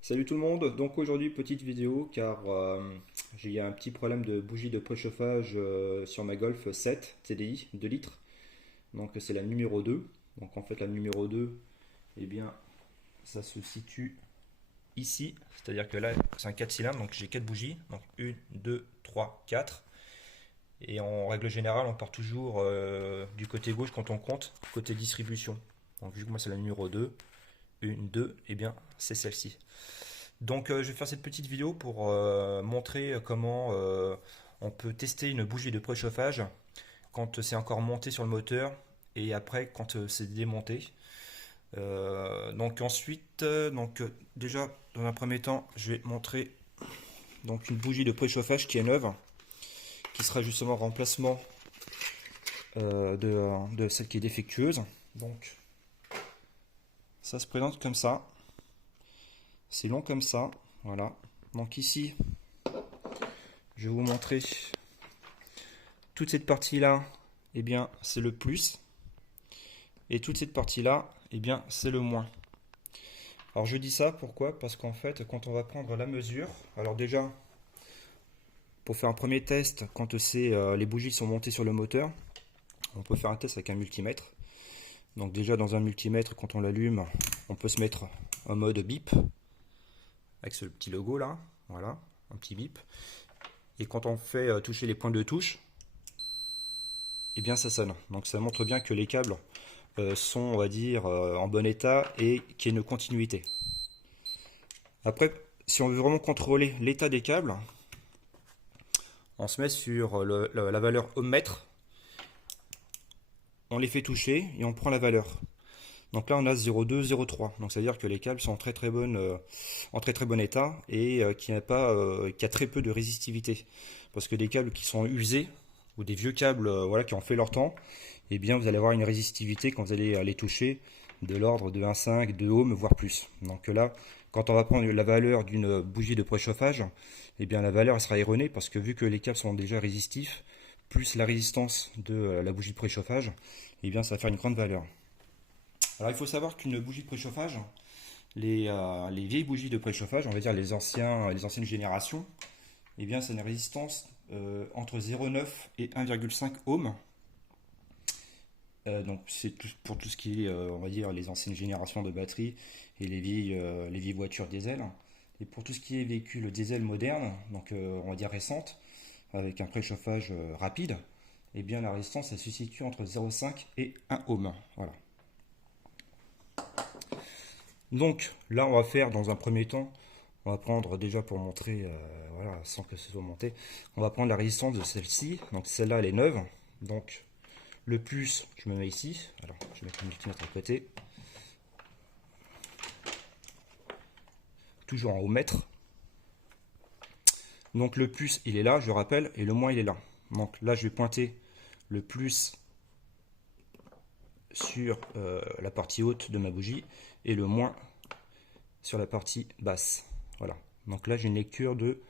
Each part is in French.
Salut tout le monde, donc aujourd'hui petite vidéo car j'ai eu un petit problème de bougie de préchauffage sur ma Golf 7 TDI 2 litres, donc c'est la numéro 2. Donc en fait la numéro 2, eh bien ça se situe ici, c'est-à-dire que là c'est un 4 cylindres, donc j'ai 4 bougies, donc 1, 2, 3, 4. Et en règle générale on part toujours du côté gauche quand on compte, côté distribution. Donc vu que moi c'est la numéro 2, 1, 2, et bien c'est celle-ci. Donc je vais faire cette petite vidéo pour montrer comment on peut tester une bougie de préchauffage quand c'est encore monté sur le moteur et après quand c'est démonté. Donc ensuite, déjà dans un premier temps, je vais montrer donc une bougie de préchauffage qui est neuve, qui sera justement remplacement de celle qui est défectueuse. Donc ça se présente comme ça, c'est long comme ça, voilà. Donc ici, je vais vous montrer toute cette partie-là, eh bien, c'est le plus. Et toute cette partie-là, eh bien, c'est le moins. Alors, je dis ça, pourquoi? Parce qu'en fait, quand on va prendre la mesure, alors déjà, pour faire un premier test, quand les bougies sont montées sur le moteur, on peut faire un test avec un multimètre. Donc déjà, dans un multimètre, quand on l'allume, on peut se mettre en mode bip, avec ce petit logo là, voilà, un petit bip. Et quand on fait toucher les points de touche, eh bien ça sonne. Donc ça montre bien que les câbles sont, on va dire, en bon état et qu'il y a une continuité. Après, si on veut vraiment contrôler l'état des câbles, on se met sur la valeur ohmmètre, on les fait toucher et on prend la valeur. Donc là, on a 0,2, 0,3. Donc ça veut dire que les câbles sont en très bon état et qu'il y a très peu de résistivité. Parce que des câbles qui sont usés ou des vieux câbles voilà, qui ont fait leur temps, eh bien vous allez avoir une résistivité quand vous allez les toucher de l'ordre de 1,5, 2 ohms, voire plus. Donc là, quand on va prendre la valeur d'une bougie de préchauffage, eh bien la valeur sera erronée parce que vu que les câbles sont déjà résistifs, plus la résistance de la bougie de préchauffage, eh bien ça va faire une grande valeur. Alors il faut savoir qu'une bougie de préchauffage, les vieilles bougies de préchauffage, on va dire les anciennes générations, eh bien c'est une résistance entre 0,9 et 1,5 ohms. Donc c'est pour tout ce qui est, on va dire, les anciennes générations de batteries et les vieilles voitures diesel. Et pour tout ce qui est véhicules diesel modernes, donc on va dire récentes, avec un préchauffage rapide, eh bien la résistance elle se situe entre 0,5 et 1 ohm. Voilà. Donc là on va faire dans un premier temps, on va prendre déjà pour montrer, voilà, sans que ce soit monté, on va prendre la résistance de celle-ci. Donc celle-là elle est neuve, donc le plus, je me mets ici. Alors, je vais mettre le multimètre à côté. Toujours en ohmmètre. Donc le plus, il est là, je rappelle, et le moins, il est là. Donc là, je vais pointer le plus sur la partie haute de ma bougie et le moins sur la partie basse. Voilà. Donc là, j'ai une lecture de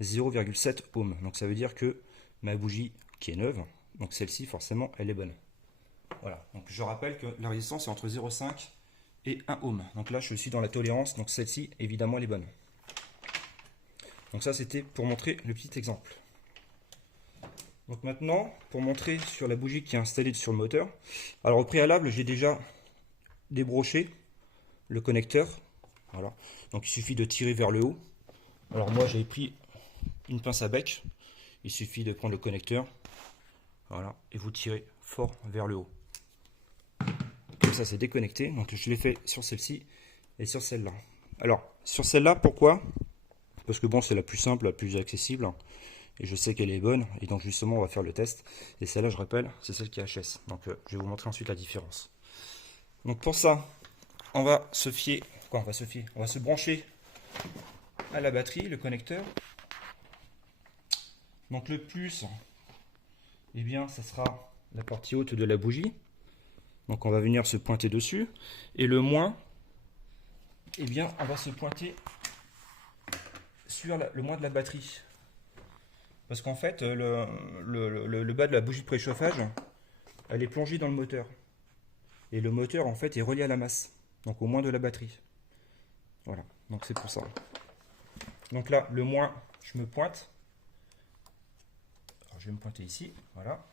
0,7 ohm. Donc ça veut dire que ma bougie, qui est neuve, donc celle-ci, forcément, elle est bonne. Voilà, donc je rappelle que la résistance est entre 0,5 et 1 ohm. Donc là, je suis dans la tolérance, donc celle-ci, évidemment, elle est bonne. Donc ça, c'était pour montrer le petit exemple. Donc maintenant, pour montrer sur la bougie qui est installée sur le moteur. Alors au préalable, j'ai déjà débroché le connecteur. Voilà, donc il suffit de tirer vers le haut. Alors moi, j'ai pris une pince à bec. Il suffit de prendre le connecteur. Voilà, et vous tirez fort vers le haut. Comme ça c'est déconnecté, donc je l'ai fait sur celle-ci et sur celle-là. Alors sur celle-là, pourquoi? Parce que bon, c'est la plus simple, la plus accessible et je sais qu'elle est bonne, et donc justement on va faire le test. Et celle-là, je rappelle, c'est celle qui est HS, donc je vais vous montrer ensuite la différence. Donc pour ça, on va se fier, quoi, on va se brancher à la batterie, le connecteur. Donc le plus, eh bien ça sera la partie haute de la bougie. Donc on va venir se pointer dessus. Et le moins, eh bien on va se pointer sur le moins de la batterie. Parce qu'en fait, le bas de la bougie de préchauffage, elle est plongée dans le moteur. Et le moteur, en fait, est relié à la masse. Donc au moins de la batterie. Voilà. Donc c'est pour ça. Donc là, le moins, je me pointe. Alors, je vais me pointer ici, voilà.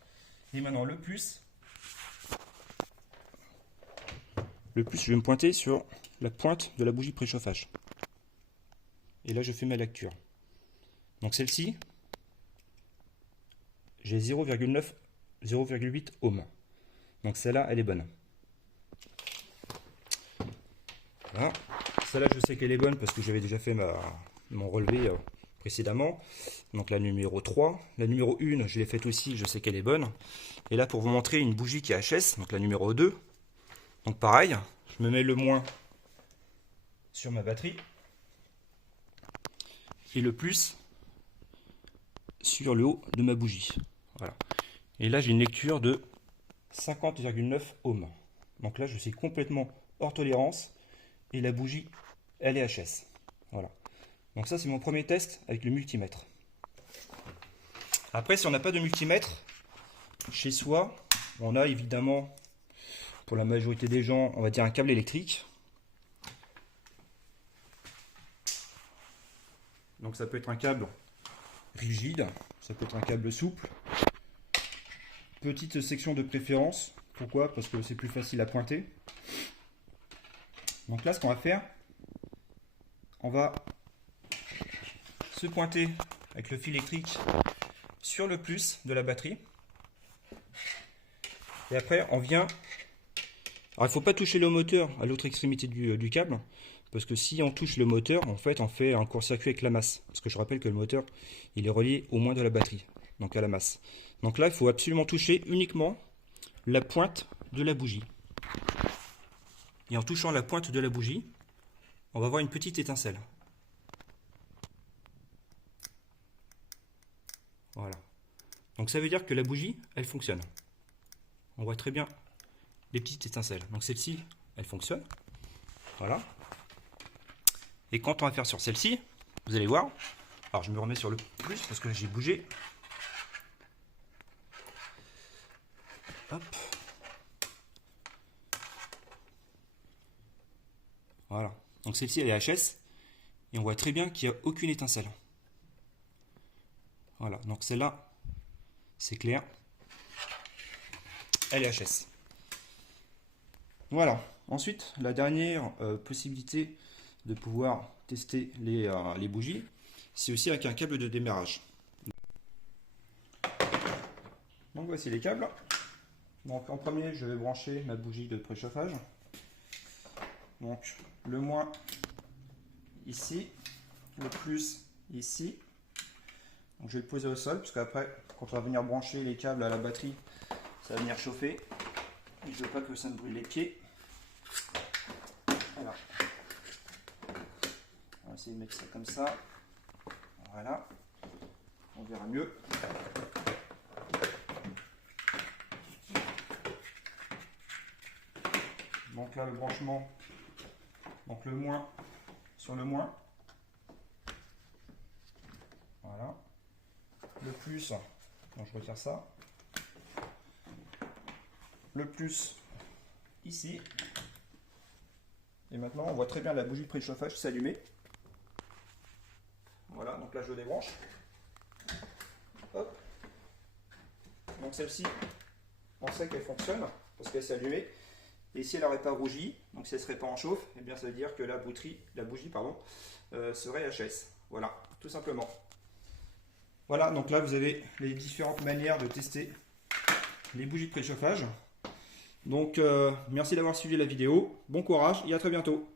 Et maintenant le plus. Le plus, je vais me pointer sur la pointe de la bougie préchauffage. Et là, je fais ma lecture. Donc celle-ci, j'ai 0,9, 0,8 ohms. Donc celle-là, elle est bonne. Voilà. Celle-là, je sais qu'elle est bonne parce que j'avais déjà fait mon relevé précédemment. Donc la numéro 3. La numéro 1, je l'ai faite aussi, je sais qu'elle est bonne. Et là, pour vous montrer une bougie qui est HS, donc la numéro 2. Donc pareil, je me mets le moins sur ma batterie. Et le plus sur le haut de ma bougie. Voilà. Et là, j'ai une lecture de 50,9 ohms. Donc là, je suis complètement hors tolérance. Et la bougie, elle est HS. Voilà. Donc ça, c'est mon premier test avec le multimètre. Après, si on n'a pas de multimètre, chez soi, on a évidemment, pour la majorité des gens, on va dire un câble électrique. Donc ça peut être un câble rigide, ça peut être un câble souple. Petite section de préférence. Pourquoi? Parce que c'est plus facile à pointer. Donc là, ce qu'on va faire, on va se pointer avec le fil électrique sur le plus de la batterie. Et après, on vient... Alors, il ne faut pas toucher le moteur à l'autre extrémité du câble. Parce que si on touche le moteur, en fait, on fait un court-circuit avec la masse. Parce que je rappelle que le moteur, il est relié au moins de la batterie, donc à la masse. Donc là, il faut absolument toucher uniquement la pointe de la bougie. Et en touchant la pointe de la bougie, on va voir une petite étincelle. Voilà. Donc ça veut dire que la bougie, elle fonctionne. On voit très bien les petites étincelles. Donc celle-ci, elle fonctionne. Voilà. Et quand on va faire sur celle-ci, vous allez voir. Alors je me remets sur le plus parce que j'ai bougé. Hop. Voilà. Donc celle-ci, elle est HS. Et on voit très bien qu'il n'y a aucune étincelle. Voilà. Donc celle-là, c'est clair. Elle est HS. Voilà. Ensuite, la dernière possibilité de pouvoir tester les bougies, c'est aussi avec un câble de démarrage. Donc voici les câbles. Donc en premier, je vais brancher ma bougie de préchauffage. Donc le moins ici, le plus ici. Donc je vais le poser au sol parce qu'après, quand on va venir brancher les câbles à la batterie, ça va venir chauffer. Et je ne veux pas que ça me brûle les pieds. Voilà. On va essayer de mettre ça comme ça. Voilà. On verra mieux. Donc là, le branchement, donc le moins sur le moins. Voilà. Le plus, donc je retire ça. Le plus ici. Et maintenant, on voit très bien la bougie de préchauffage s'allumer. Voilà, donc là je débranche. Hop. Donc celle-ci, on sait qu'elle fonctionne parce qu'elle s'est allumée. Et si elle n'aurait pas rougi, donc si elle ne serait pas en chauffe, eh bien ça veut dire que la bougie serait HS. Voilà, tout simplement. Voilà, donc là vous avez les différentes manières de tester les bougies de préchauffage. Donc merci d'avoir suivi la vidéo, bon courage et à très bientôt.